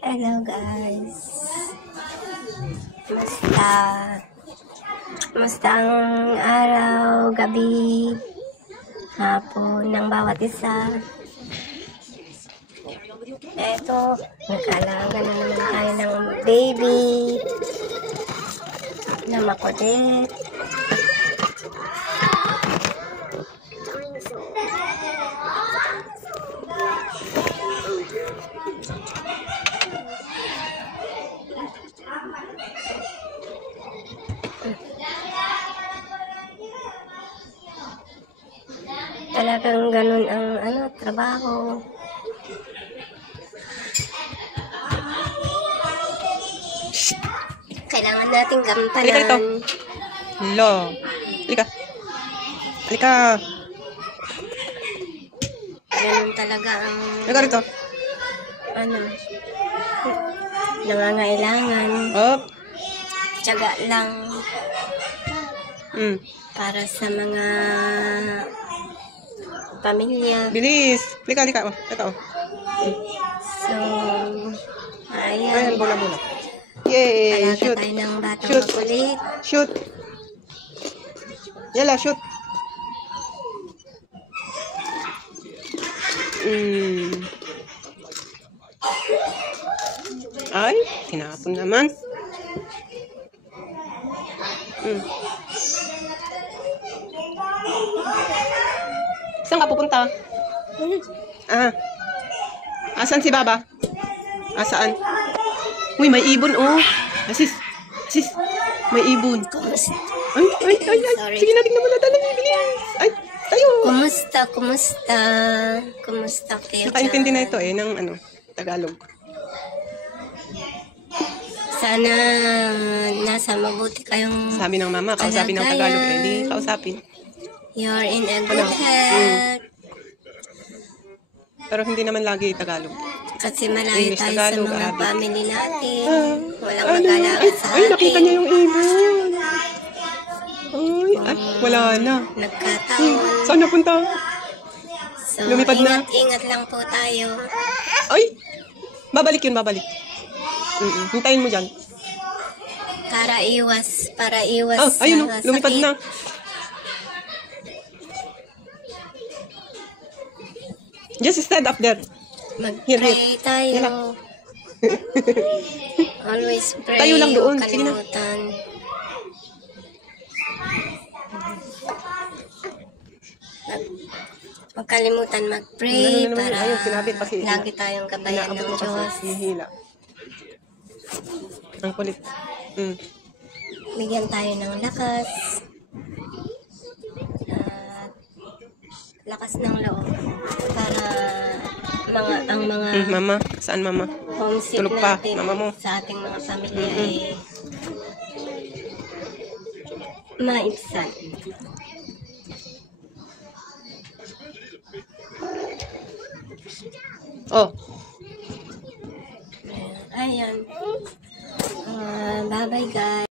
Hello guys. Kumusta? Kumusta ang araw, gabi, hapon ng bawat isa? Eto, nag-alaga na naman tayo ng baby na makulit. Talagang ganun ang trabaho. Kailangan nating gampanan. Halika rito. Lo. Halika. Halika. Ganun talaga ang Halika rito. nangangailangan. Up. Tiyaga lang Mm. para sa mga pamilya. Bilis. Halika, halika. Oh. Ito. Oh. So, Ayan, ayan. bola-bola. Yay! Alaga Shoot. tayo ng batang Shoot. makulit. Shoot. Yala, shoot. Ay, tinapon naman. Saan ka pupunta? Asan si Baba? Asaan? Uy, may ibon, oh. Asis. Asis. May ibon. Ay. Sorry. Sige na, tingnan mo na. Dali, bilis. Ay, tayo. Kumusta kayo Nakaintindi na dyan? ito ng Tagalog. Sana nasa mabuti kayong Sabi ng mama, kausapin ng Tagalog. Hindi kausapin. You're in a good health. Pero hindi naman lagi Tagalog. Kasi malayo English, tayo Tagalog, sa mga Arabic. family natin. Walang mag-alaga sa Ay, nakita niya atin. yung ibon. Ay, wala na. Nagkataon. Saan napunta? So, Lumipad na. ingat lang po tayo. Ay, babalik yun, babalik. Hintayin mo dyan. Para iwas Ayun, sa lumipad sakit. na. Just stand up there. Here. Mag-pray tayo. Yan lang. Always pray. Tayo lang doon. Huwag Sige na. kalimutan. Huwag kalimutan mag-pray para Ayun, sinabi kasi. lagi tayong gabayan Inaabot ng mo kasi. Diyos. Hihila. Ang kulit. Bigyan tayo ng lakas. At lakas ng loob para ang mga Mama, saan mama? homesick Tulog pa, natin mama mo. sa ating mga pamilya ay maibsan. Oh,